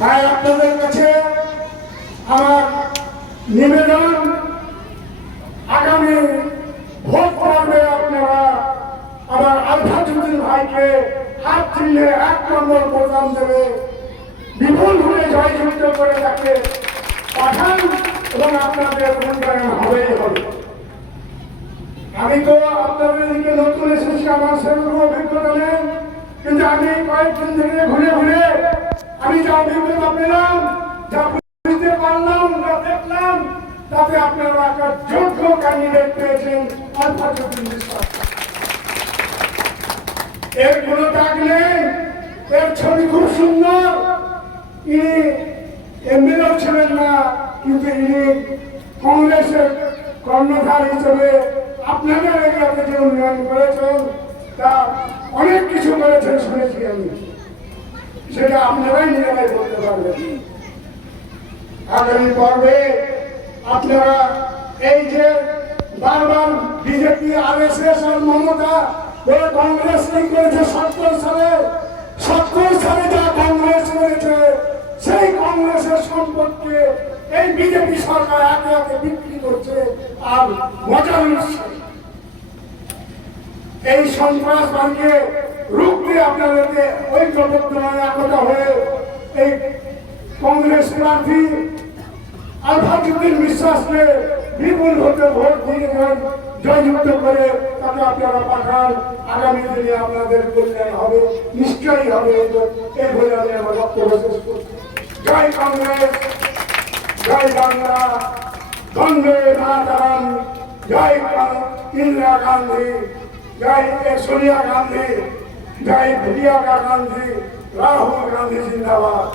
তাই আপনাদের কাছে আমার নিবেদন, আগামী ভোট পর্বে আপনারা আমার আলফাজুদ্দিন ভাইকে হাত চিহ্নে 1 নম্বর প্রদান দেবে, বিপুল ভোটে জয়যুক্ত করে তাকে পাঠান এবং আপনাদের উন্নয়ন হবেই হবে। আমি তো আপনাদের দিকে নতুন এসেছি, আমার সেরকম অভিজ্ঞতা নেই, কিন্তু আমি কয়েকদিন থেকে ঘুরে ঘুরে আমি যা অভিজ্ঞতা পেলাম, যা বুঝতে পারলাম, যা দেখলাম, তাতে আপনারা একটা যোগ্য ক্যান্ডিডেট পেয়েছেন আলফাজুদ্দিন বিশ্বাস। এর কোনো দাগ নেই, এর ছবি খুব সুন্দর। ইনি এমএলএ ছিলেন না, কিন্তু ইনি কংগ্রেসের কর্ণধার হিসেবে আপনাদের এলাকাতে যে উন্নয়ন করেছেন তা অনেক কিছু করেছেন শুনেছি আমি, সেটা আপনারাই নিজেরাই বলতে পারবেন। আগামী পর্বে আপনারা এই যে বারবার বিজেপি, আরএসএস আর মমতা ওরা কংগ্রেস কি করেছে 70 সালে যা কংগ্রেস করেছে, সেই কংগ্রেসের সম্পদকে এই বিজেপি সরকার একে একে বিক্রি করছে আর মজা নিচ্ছে। এই সন্ত্রাসবাদকে রুখতে আপনাদেরকে ঐক্যবদ্ধ হয়ে একতা হয়ে এই কংগ্রেস প্রার্থী আলফাজুদ্দিন বিশ্বাসকে বিপুল ভোটে ভোট দিয়ে জয়যুক্ত করে তাকে আপনারা পাঠান। আগামী দিনে আপনাদের কল্যাণ হবে, নিশ্চয়ই হবে। এই বলে আমি আমার বক্তব্য শেষ করছি। জয় কংগ্রেস, জয় বাংলা, বন্দে মাতরম, জয় ইন্দিরা গান্ধী, জয় সোনিয়া গান্ধী, জয় প্রিয়াঙ্কা গান্ধী, রাহুল গান্ধী জিন্দাবাদ।